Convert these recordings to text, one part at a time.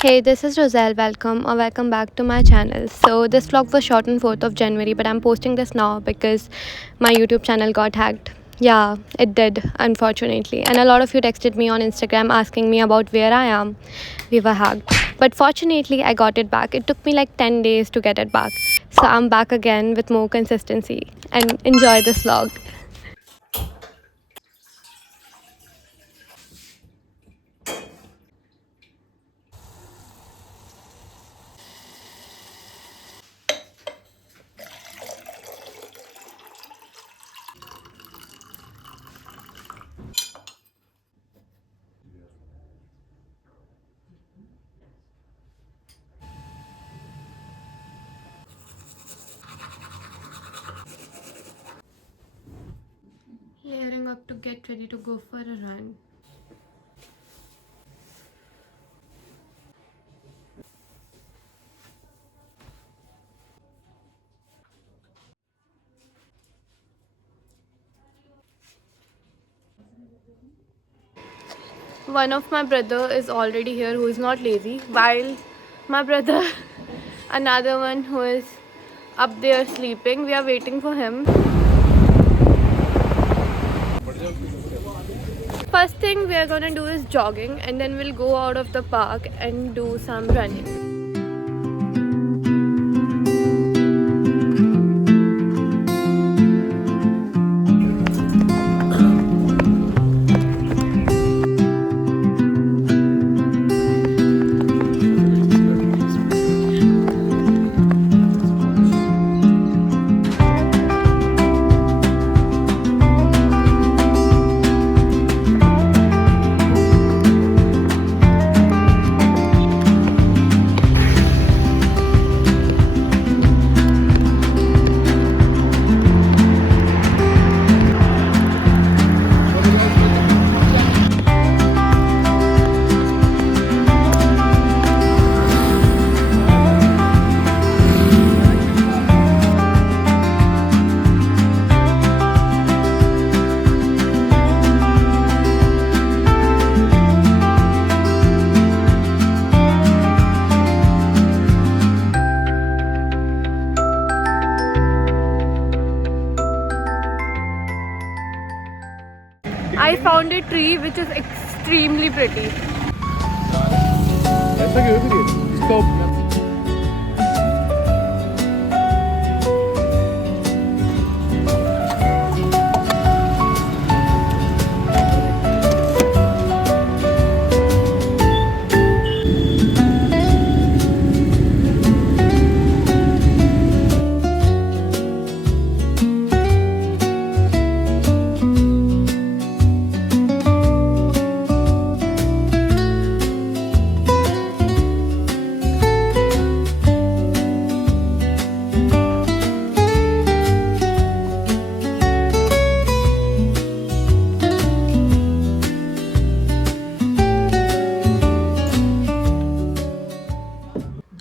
Hey, this is Roselle. Welcome or welcome back to my channel. So this vlog was shot on 4th of January, but I'm posting this now because my YouTube channel got hacked. Yeah, it did, unfortunately. And a lot of you texted me on Instagram asking me about where I am. We were hacked. But fortunately, I got it back. It took me like 10 days to get it back. So I'm back again with more consistency. And enjoy this vlog. Layering up to get ready to go for a run. One of my brother is already here who is not lazy, while my brother another one who is up there sleeping, we are waiting for him. First thing we are gonna do is jogging, and then we'll go out of the park and do some running. I found a tree which is extremely pretty. ऐसा क्यों है फिर ये? इसको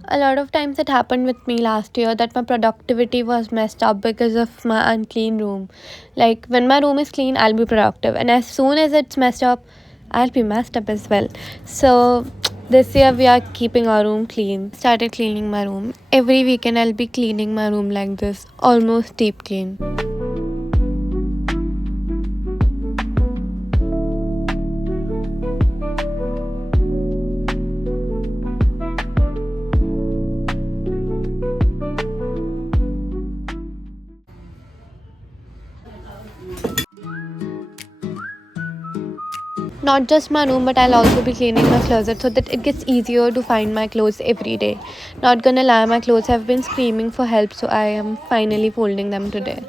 A lot of times it happened with me last year that my productivity was messed up because of my unclean room. Like when my room is clean, I'll be productive, and as soon as it's messed up, I'll be messed up as well. So this year we are keeping our room clean. Started cleaning my room. Every weekend I'll be cleaning my room like this, almost deep clean. Not just my room, but I'll also be cleaning my closet so that it gets easier to find my clothes every day. Not gonna lie, my clothes have been screaming for help, so I am finally folding them today.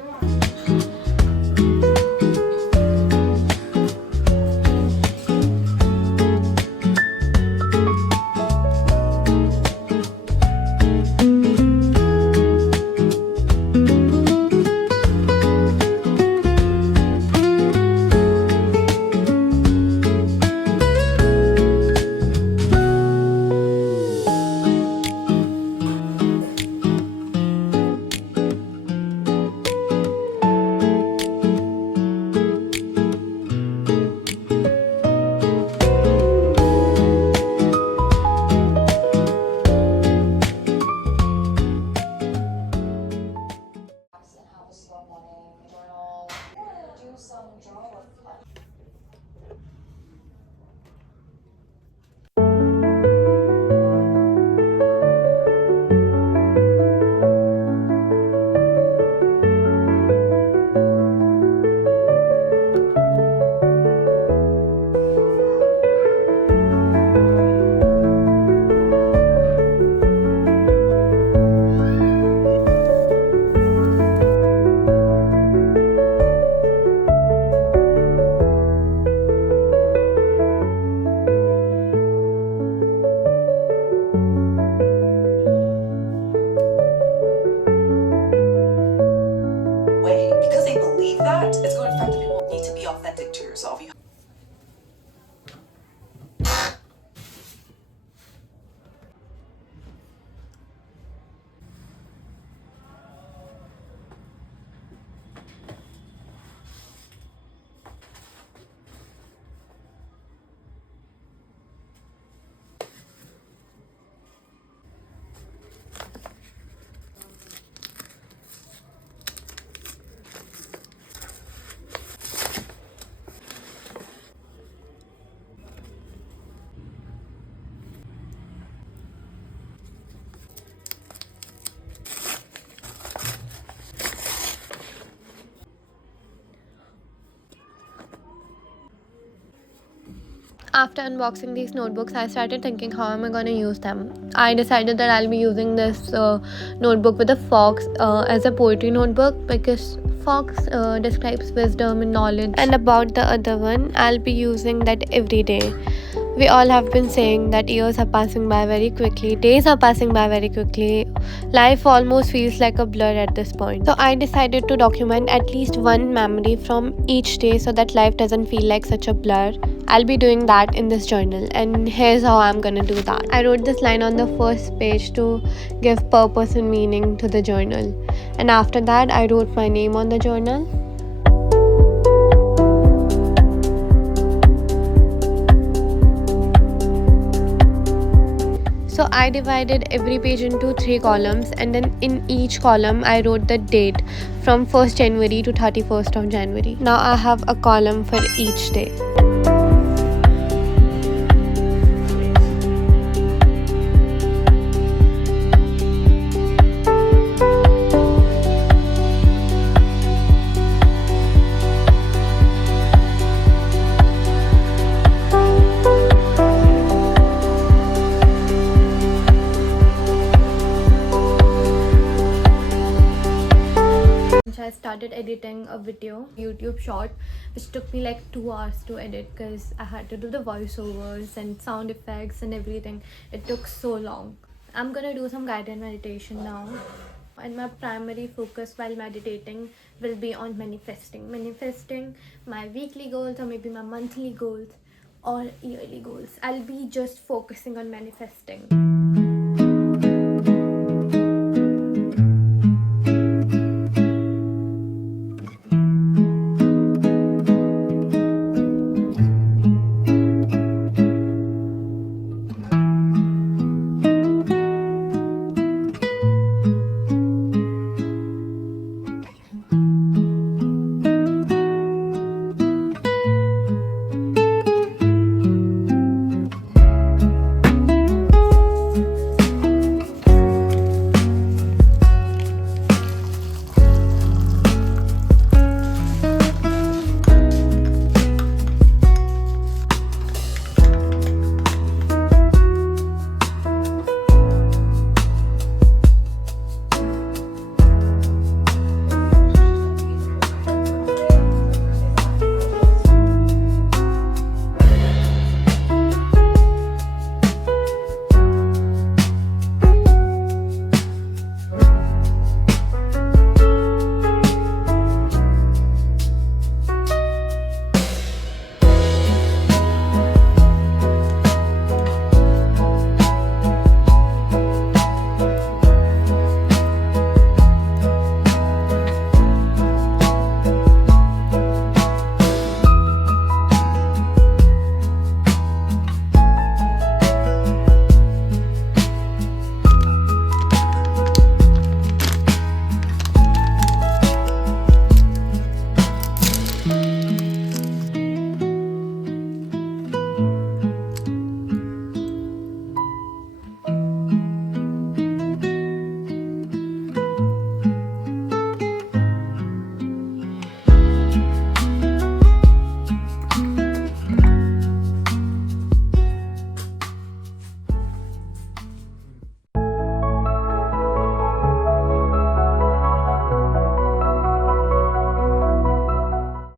After unboxing these notebooks, I started thinking, how am I going to use them? I decided that I'll be using this notebook with a fox as a poetry notebook, because fox describes wisdom and knowledge. And about the other one, I'll be using that every day. We all have been saying that years are passing by very quickly, days are passing by very quickly. Life almost feels like a blur at this point. So I decided to document at least one memory from each day so that life doesn't feel like such a blur. I'll be doing that in this journal, and here's how I'm gonna do that. I wrote this line on the first page to give purpose and meaning to the journal, and after that, I wrote my name on the journal. So I divided every page into 3 columns, and then in each column I wrote the date from 1st January to 31st of January. Now I have a column for each day. I started editing a video, YouTube short, which took me like 2 hours to edit because I had to do the voiceovers and sound effects and everything. It took so long. I'm gonna do some guided meditation now, and my primary focus while meditating will be on manifesting my weekly goals, or maybe my monthly goals or yearly goals. I'll be just focusing on manifesting.